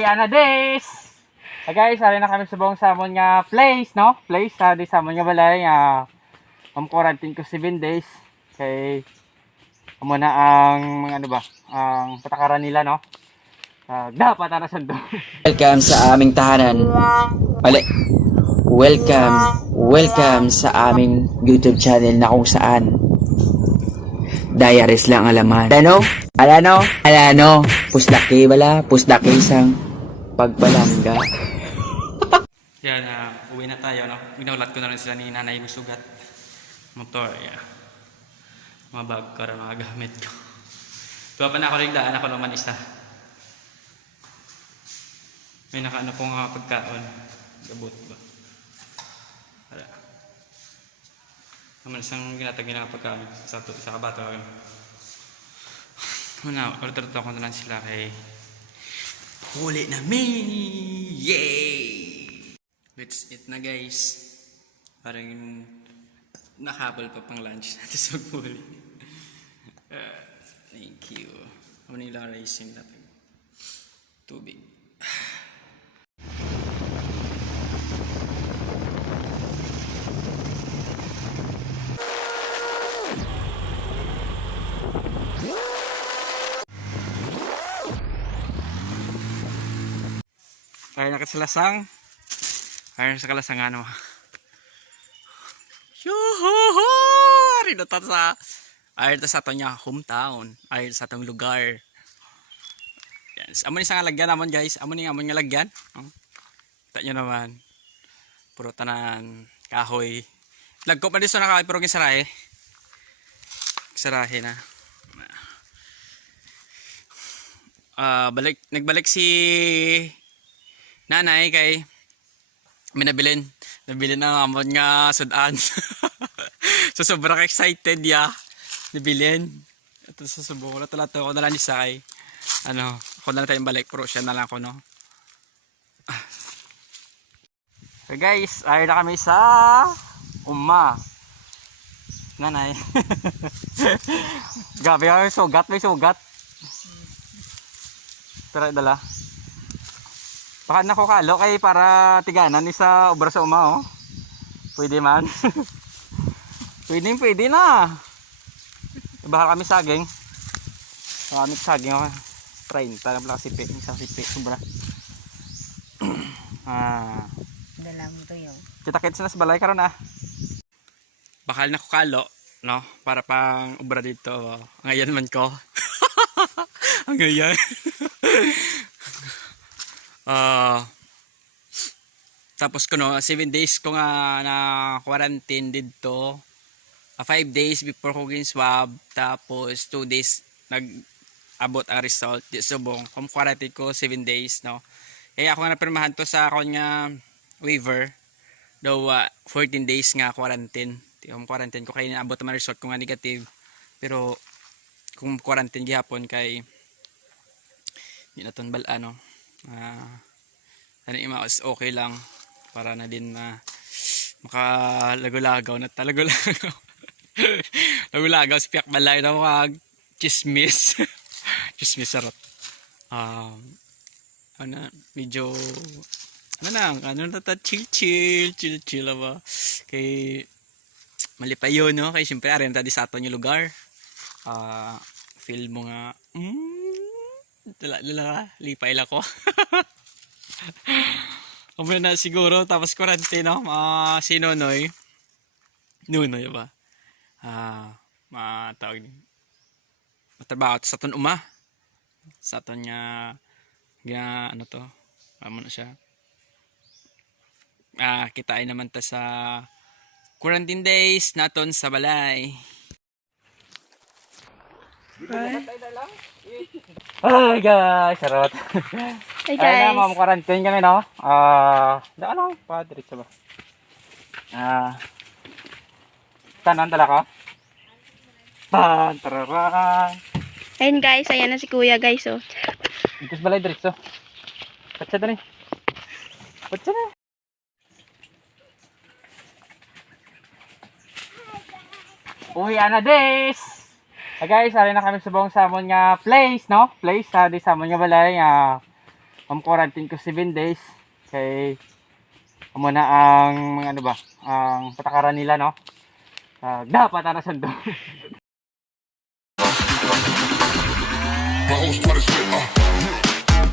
Uwi na des. Guys, ari na kami subong sa amon nga place, no? Place di sa amon nga balay quarantine ko 7 days kay amo na ang mga ano ba, ang patakaran nila, no? Dapat na sando. Welcome sa aming tahanan. Welcome sa aming YouTube channel na kung saan diaries lang ang laman. Alano, pusdaki isang pagbalangga. Yan, uwi na tayo, no? Ginaulat ko na rin sila ni nanay masugat. Motor, mga bag ko rin, mga gamit ko. Tuwa pa na ako rin daan, ako naman isa. May nakaano pong pagkaon. Gabot ba? Wala. Naman isang ginatagin na pagkaon. Isa kabato. Muna, order ko na lang sila kay huli na me! Yay! Let's eat na, guys. Parang nakabal pa pang lunch natin sa huli. Thank you. Ano nila racing natin? Tubig. Kaya nakasilasang kaya sa kalasang ano yuhuhu arito sa ato niya hometown ayon sa atong lugar. Yes. Amo ni sa lagyan namon, guys. Amo nga lagyan. Kita nyo naman. Puro tanan kahoy. Lagko pa dito na kahoy pero gisarahe. Gisarahe na. Nagbalik si nanay kay may nabilin na amon nga sudan. So sobrang excited nabilin. Ito susubok na talato ko na lang isa kay ako na lang tayong balik pero siya na lang ako, no? So guys, ayun na kami sa nanay. Gabi may sugat. Tara dala. Baka nakukalo kay para tiganan ni sa obra sa oh. Pwede man. Pwede na. Bahal kami saging. Kami saging ako. 30 na pala kasi isang sipi sobra. Dala mo to yun. Kita-kits na sa balay karon Bakal nakukalo, no? Para pang obra dito. Ngayon man ko. Ngayon. Tapos ko 7 days ko nga na quarantine dito. 5 days before ko gin swab, tapos 2 days nag-abot ang result di subong. Kung quarantine ko 7 days, no. Kaya ako nga napirmahan to sa akong nga waiver. Daw 14 days nga quarantine. Kung quarantine ko kay naabot ang result ko nga negative. Pero kung quarantine gihapon kay di na ton bala, no. Okay lang para na din makalagaw na talagulagaw. Lagulagaw sa piyak balay na mga chismis. Chismis sarap. Medyo chill ba kay malipay yun, no? Kay siyempre arin tadi sa aton yung lugar. Feel mo nga lipay lang ko. Umay na siguro tapos quarantine, no? Si Nonoy ba? Matawag din. Matrabaho sa aton sa aton nga amo na siya. Kitain naman ta sa quarantine days naton sa balay. Hi guys, sarot. Hey guys. Ayun na, quarantine kami, no? Pa diretso ba? Tanan tala ka? Tararan. Ayun guys, ayan na si kuya guys, oh. Itis balay diretso. Patsa na. Uwi na des. Guys, ari na kami subong sa amon nga place, no? Place di sa amon nga balay quarantine ko 7 days. Kay amo na ang mga ano ba, ang patakaran nila no. Dapat ana sando. My whole squad is lit,